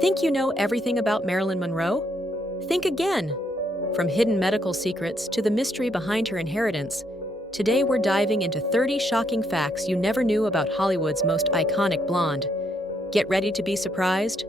Think you know everything about Marilyn Monroe? Think again. From hidden medical secrets to the mystery behind her inheritance, today we're diving into 30 shocking facts you never knew about Hollywood's most iconic blonde. Get ready to be surprised.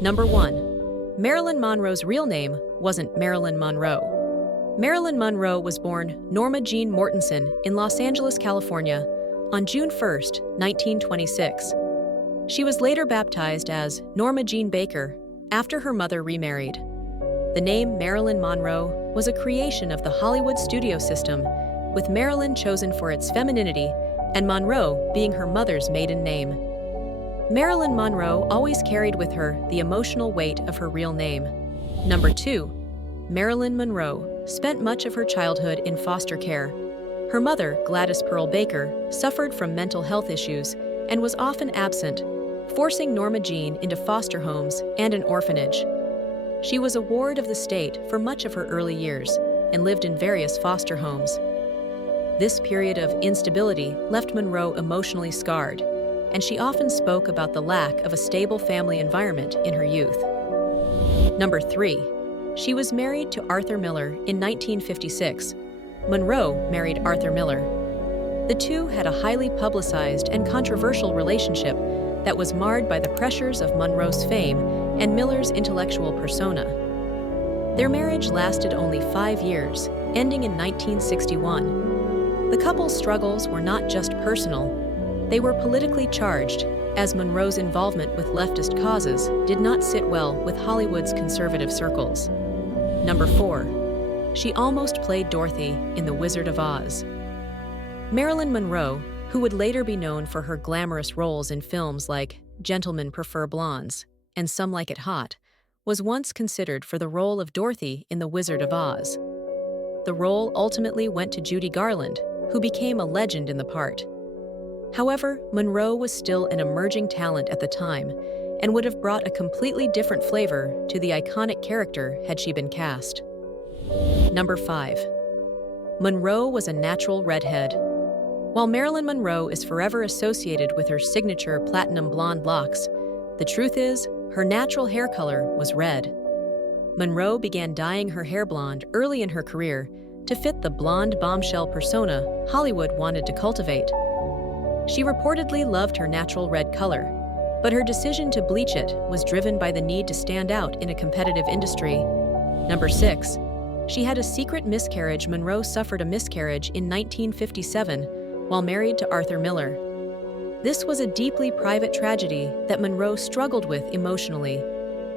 Number 1. Marilyn Monroe's real name wasn't Marilyn Monroe. Marilyn Monroe was born Norma Jean Mortensen in Los Angeles, California, on June 1, 1926. She was later baptized as Norma Jean Baker after her mother remarried. The name Marilyn Monroe was a creation of the Hollywood studio system, with Marilyn chosen for its femininity and Monroe being her mother's maiden name. Marilyn Monroe always carried with her the emotional weight of her real name. Number 2. Marilyn Monroe spent much of her childhood in foster care. Her mother, Gladys Pearl Baker, suffered from mental health issues and was often absent, forcing Norma Jean into foster homes and an orphanage. She was a ward of the state for much of her early years and lived in various foster homes. This period of instability left Monroe emotionally scarred, and she often spoke about the lack of a stable family environment in her youth. Number 3. She was married to Arthur Miller in 1956. Monroe married Arthur Miller. The two had a highly publicized and controversial relationship that was marred by the pressures of Monroe's fame and Miller's intellectual persona. Their marriage lasted only 5 years, ending in 1961. The couple's struggles were not just personal, they were politically charged, as Monroe's involvement with leftist causes did not sit well with Hollywood's conservative circles. Number 4. She almost played Dorothy in The Wizard of Oz. Marilyn Monroe, who would later be known for her glamorous roles in films like Gentlemen Prefer Blondes and Some Like It Hot, was once considered for the role of Dorothy in The Wizard of Oz. The role ultimately went to Judy Garland, who became a legend in the part. However, Monroe was still an emerging talent at the time and would have brought a completely different flavor to the iconic character had she been cast. Number 5. Monroe was a natural redhead. While Marilyn Monroe is forever associated with her signature platinum blonde locks, the truth is, her natural hair color was red. Monroe began dyeing her hair blonde early in her career to fit the blonde bombshell persona Hollywood wanted to cultivate. She reportedly loved her natural red color, but her decision to bleach it was driven by the need to stand out in a competitive industry. Number 6. She had a secret miscarriage. Monroe suffered a miscarriage in 1957 while married to Arthur Miller. This was a deeply private tragedy that Monroe struggled with emotionally.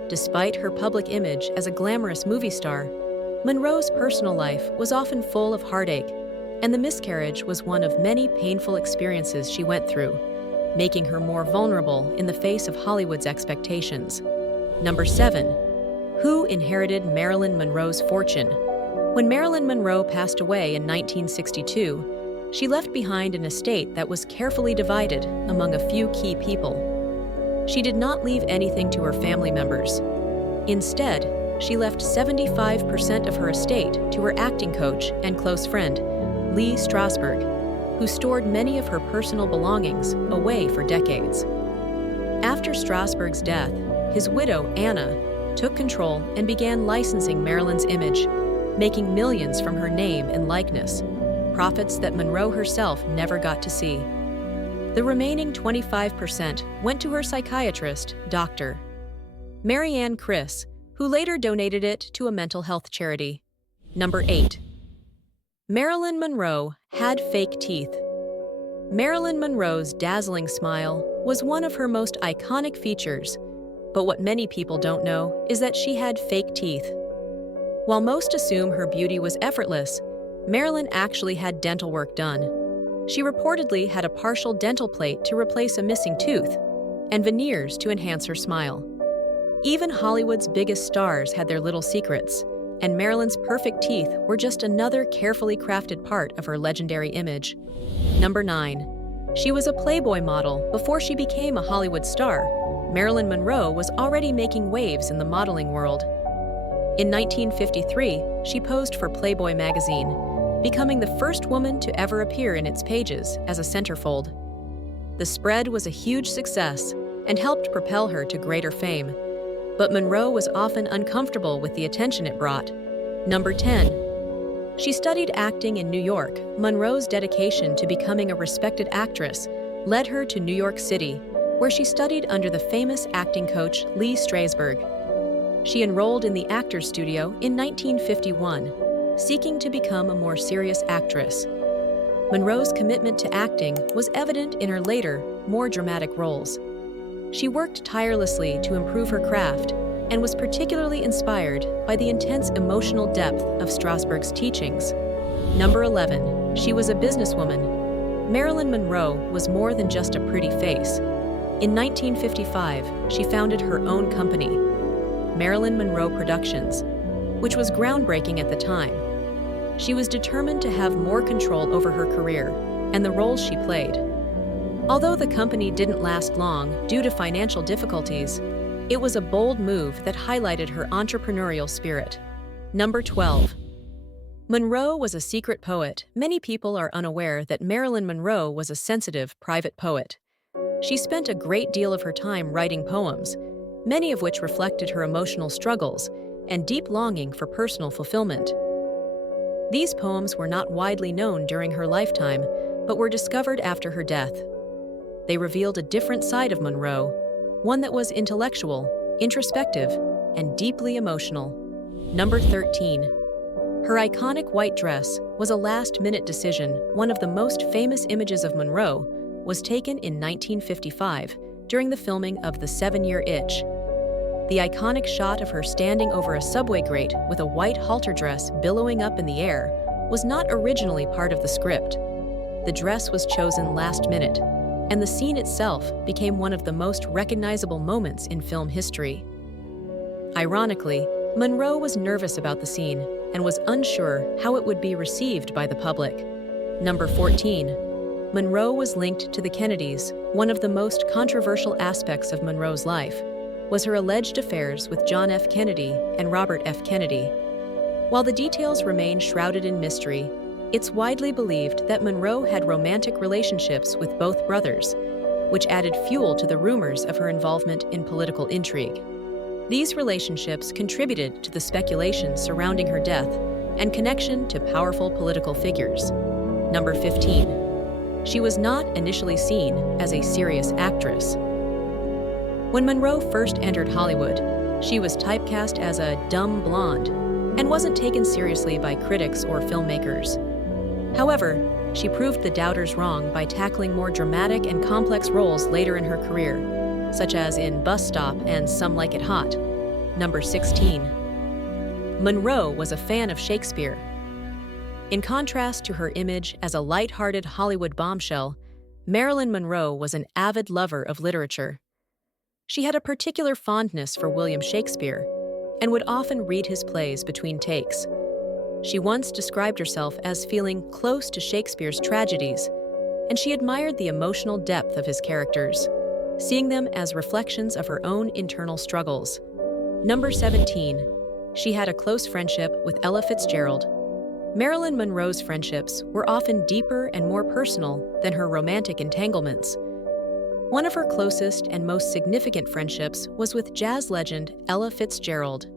Despite her public image as a glamorous movie star, Monroe's personal life was often full of heartache, and the miscarriage was one of many painful experiences she went through, making her more vulnerable in the face of Hollywood's expectations. Number 7. Who inherited Marilyn Monroe's fortune? When Marilyn Monroe passed away in 1962, she left behind an estate that was carefully divided among a few key people. She did not leave anything to her family members. Instead, she left 75% of her estate to her acting coach and close friend, Lee Strasberg, who stored many of her personal belongings away for decades. After Strasberg's death, his widow, Anna, took control and began licensing Marilyn's image, making millions from her name and likeness, profits that Monroe herself never got to see. The remaining 25% went to her psychiatrist, Dr. Marianne Criss, who later donated it to a mental health charity. Number 8. Marilyn Monroe had fake teeth. Marilyn Monroe's dazzling smile was one of her most iconic features, but what many people don't know is that she had fake teeth. While most assume her beauty was effortless, Marilyn actually had dental work done. She reportedly had a partial dental plate to replace a missing tooth, and veneers to enhance her smile. Even Hollywood's biggest stars had their little secrets, and Marilyn's perfect teeth were just another carefully crafted part of her legendary image. Number 9. She was a Playboy model before she became a Hollywood star. Marilyn Monroe was already making waves in the modeling world. In 1953, she posed for Playboy magazine, becoming the first woman to ever appear in its pages as a centerfold. The spread was a huge success and helped propel her to greater fame. but Monroe was often uncomfortable with the attention it brought. Number 10. She studied acting in New York. Monroe's dedication to becoming a respected actress led her to New York City, where she studied under the famous acting coach Lee Strasberg. She enrolled in the Actors Studio in 1951, seeking to become a more serious actress. Monroe's commitment to acting was evident in her later, more dramatic roles. She worked tirelessly to improve her craft and was particularly inspired by the intense emotional depth of Strasberg's teachings. Number 11. She was a businesswoman. Marilyn Monroe was more than just a pretty face. In 1955, she founded her own company, Marilyn Monroe Productions, which was groundbreaking at the time. She was determined to have more control over her career and the roles she played. Although the company didn't last long due to financial difficulties, it was a bold move that highlighted her entrepreneurial spirit. Number 12. Monroe was a secret poet. Many people are unaware that Marilyn Monroe was a sensitive, private poet. She spent a great deal of her time writing poems, many of which reflected her emotional struggles and deep longing for personal fulfillment. These poems were not widely known during her lifetime, but were discovered after her death. They revealed a different side of Monroe, one that was intellectual, introspective, and deeply emotional. Number 13. Her iconic white dress was a last-minute decision. One of the most famous images of Monroe was taken in 1955 during the filming of The 7-Year Itch. The iconic shot of her standing over a subway grate with a white halter dress billowing up in the air was not originally part of the script. The dress was chosen last minute, and the scene itself became one of the most recognizable moments in film history. Ironically, Monroe was nervous about the scene and was unsure how it would be received by the public. Number 14. Monroe was linked to the Kennedys. One of the most controversial aspects of Monroe's life was her alleged affairs with John F. Kennedy and Robert F. Kennedy. While the details remain shrouded in mystery, it's widely believed that Monroe had romantic relationships with both brothers, which added fuel to the rumors of her involvement in political intrigue. These relationships contributed to the speculation surrounding her death and connection to powerful political figures. Number 15. She was not initially seen as a serious actress. When Monroe first entered Hollywood, she was typecast as a dumb blonde and wasn't taken seriously by critics or filmmakers. However, she proved the doubters wrong by tackling more dramatic and complex roles later in her career, such as in Bus Stop and Some Like It Hot. Number 16. Monroe was a fan of Shakespeare. In contrast to her image as a light-hearted Hollywood bombshell, Marilyn Monroe was an avid lover of literature. She had a particular fondness for William Shakespeare and would often read his plays between takes. She once described herself as feeling close to Shakespeare's tragedies, and she admired the emotional depth of his characters, seeing them as reflections of her own internal struggles. Number 17. She had a close friendship with Ella Fitzgerald. Marilyn Monroe's friendships were often deeper and more personal than her romantic entanglements. One of her closest and most significant friendships was with jazz legend Ella Fitzgerald.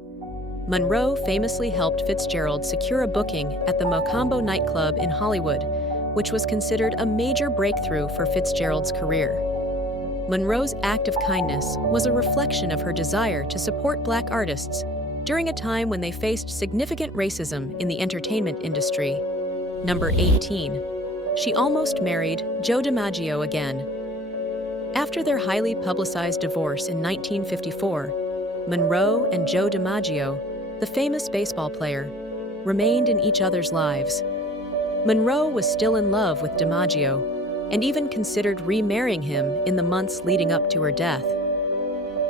Monroe famously helped Fitzgerald secure a booking at the Mocambo nightclub in Hollywood, which was considered a major breakthrough for Fitzgerald's career. Monroe's act of kindness was a reflection of her desire to support Black artists during a time when they faced significant racism in the entertainment industry. Number 18. She almost married Joe DiMaggio again. After their highly publicized divorce in 1954, Monroe and Joe DiMaggio, the famous baseball player, remained in each other's lives. Monroe was still in love with DiMaggio and even considered remarrying him in the months leading up to her death.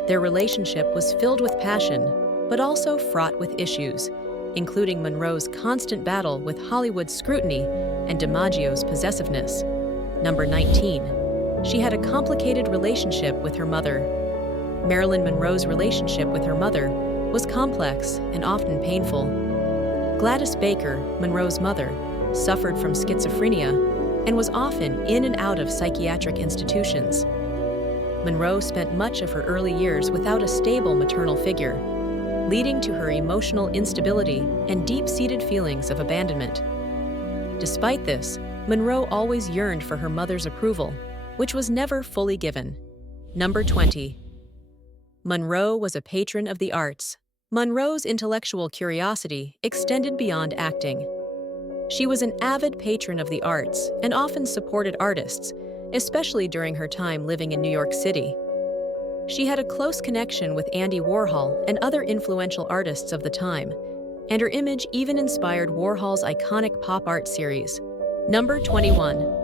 Their relationship was filled with passion, but also fraught with issues, including Monroe's constant battle with Hollywood's scrutiny and DiMaggio's possessiveness. Number 19. She had a complicated relationship with her mother. Marilyn Monroe's relationship with her mother was complex and often painful. Gladys Baker, Monroe's mother, suffered from schizophrenia and was often in and out of psychiatric institutions. Monroe spent much of her early years without a stable maternal figure, leading to her emotional instability and deep-seated feelings of abandonment. Despite this, Monroe always yearned for her mother's approval, which was never fully given. Number 20. Monroe was a patron of the arts. Monroe's intellectual curiosity extended beyond acting. She was an avid patron of the arts and often supported artists, especially during her time living in New York City. She had a close connection with Andy Warhol and other influential artists of the time, and her image even inspired Warhol's iconic pop art series. Number 21.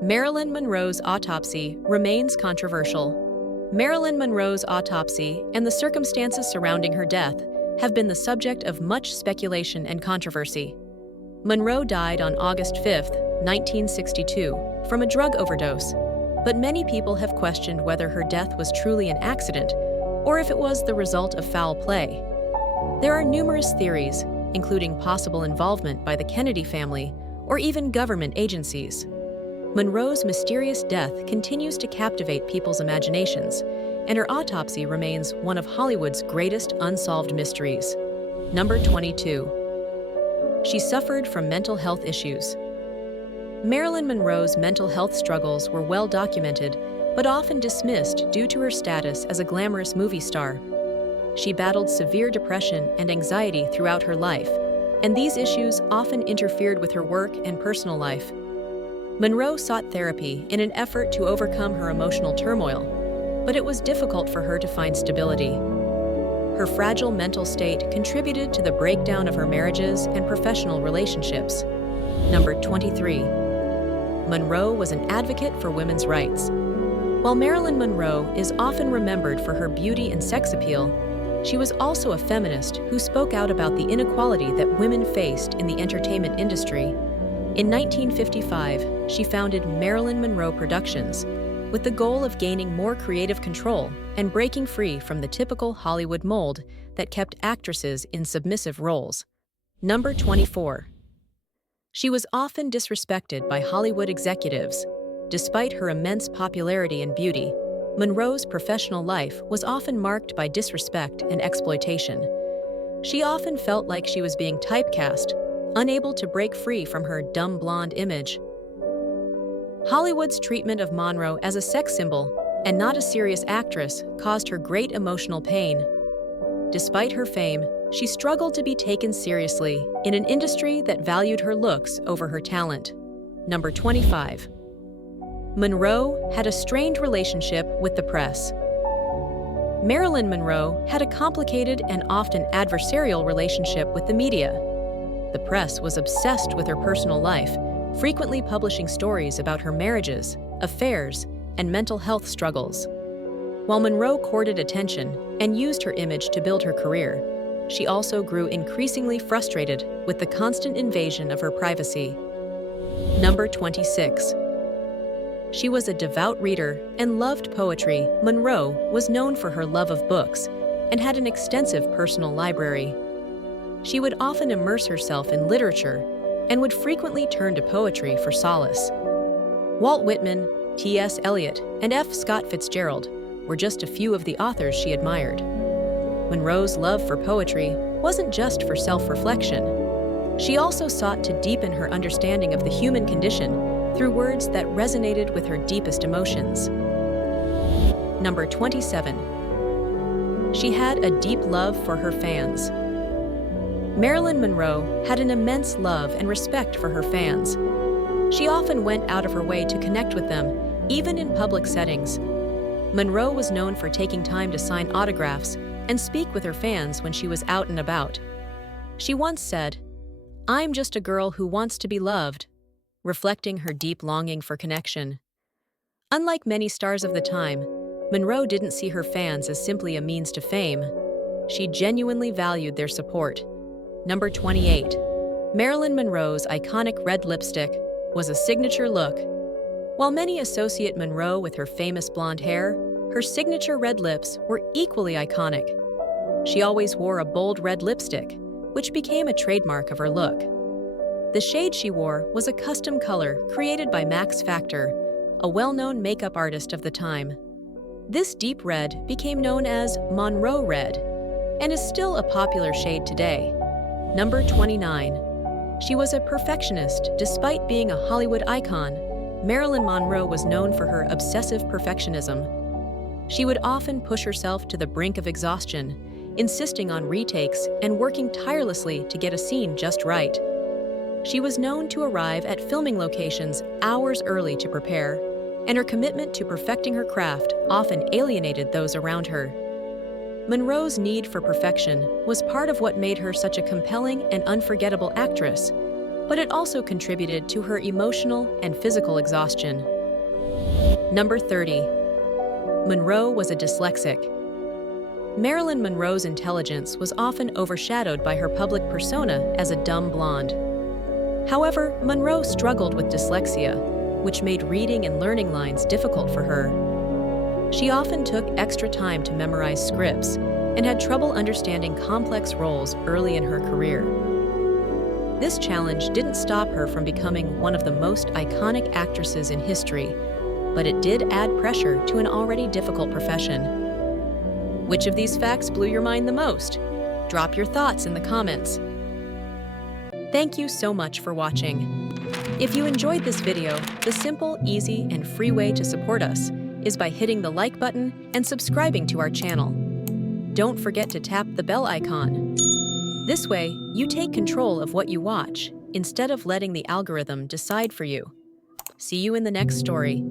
Marilyn Monroe's autopsy remains controversial. Marilyn Monroe's autopsy and the circumstances surrounding her death have been the subject of much speculation and controversy. Monroe died on August 5, 1962, from a drug overdose, but many people have questioned whether her death was truly an accident or if it was the result of foul play. There are numerous theories, including possible involvement by the Kennedy family or even government agencies. Monroe's mysterious death continues to captivate people's imaginations, and her autopsy remains one of Hollywood's greatest unsolved mysteries. Number 22. She suffered from mental health issues. Marilyn Monroe's mental health struggles were well documented, but often dismissed due to her status as a glamorous movie star. She battled severe depression and anxiety throughout her life, and these issues often interfered with her work and personal life. Monroe sought therapy in an effort to overcome her emotional turmoil, but it was difficult for her to find stability. Her fragile mental state contributed to the breakdown of her marriages and professional relationships. Number 23. Monroe was an advocate for women's rights. While Marilyn Monroe is often remembered for her beauty and sex appeal, she was also a feminist who spoke out about the inequality that women faced in the entertainment industry. In 1955, she founded Marilyn Monroe Productions, with the goal of gaining more creative control and breaking free from the typical Hollywood mold that kept actresses in submissive roles. Number 24. She was often disrespected by Hollywood executives. Despite her immense popularity and beauty, Monroe's professional life was often marked by disrespect and exploitation. She often felt like she was being typecast, unable to break free from her dumb blonde image. Hollywood's treatment of Monroe as a sex symbol and not a serious actress caused her great emotional pain. Despite her fame, she struggled to be taken seriously in an industry that valued her looks over her talent. Number 25. Monroe had a strained relationship with the press. Marilyn Monroe had a complicated and often adversarial relationship with the media. The press was obsessed with her personal life, frequently publishing stories about her marriages, affairs, and mental health struggles. While Monroe courted attention and used her image to build her career, she also grew increasingly frustrated with the constant invasion of her privacy. Number 26. She was a devout reader and loved poetry. Monroe was known for her love of books and had an extensive personal library. She would often immerse herself in literature and would frequently turn to poetry for solace. Walt Whitman, T.S. Eliot, and F. Scott Fitzgerald were just a few of the authors she admired. Monroe's love for poetry wasn't just for self-reflection. She also sought to deepen her understanding of the human condition through words that resonated with her deepest emotions. Number 27. She had a deep love for her fans. Marilyn Monroe had an immense love and respect for her fans. She often went out of her way to connect with them, even in public settings. Monroe was known for taking time to sign autographs and speak with her fans when she was out and about. She once said, "I'm just a girl who wants to be loved," reflecting her deep longing for connection. Unlike many stars of the time, Monroe didn't see her fans as simply a means to fame. She genuinely valued their support. Number 28. Marilyn Monroe's iconic red lipstick was a signature look. While many associate Monroe with her famous blonde hair, her signature red lips were equally iconic. She always wore a bold red lipstick, which became a trademark of her look. The shade she wore was a custom color created by Max Factor, a well-known makeup artist of the time. This deep red became known as Monroe red and is still a popular shade today. Number 29. She was a perfectionist despite being a Hollywood icon. Marilyn Monroe was known for her obsessive perfectionism. She would often push herself to the brink of exhaustion, insisting on retakes and working tirelessly to get a scene just right. She was known to arrive at filming locations hours early to prepare, and her commitment to perfecting her craft often alienated those around her. Monroe's need for perfection was part of what made her such a compelling and unforgettable actress, but it also contributed to her emotional and physical exhaustion. Number 30. Monroe was a dyslexic. Marilyn Monroe's intelligence was often overshadowed by her public persona as a dumb blonde. However, Monroe struggled with dyslexia, which made reading and learning lines difficult for her. She often took extra time to memorize scripts and had trouble understanding complex roles early in her career. This challenge didn't stop her from becoming one of the most iconic actresses in history, but it did add pressure to an already difficult profession. Which of these facts blew your mind the most? Drop your thoughts in the comments. Thank you so much for watching. If you enjoyed this video, the simple, easy, and free way to support us is by hitting the like button and subscribing to our channel. Don't forget to tap the bell icon. This way, you take control of what you watch instead of letting the algorithm decide for you. See you in the next story.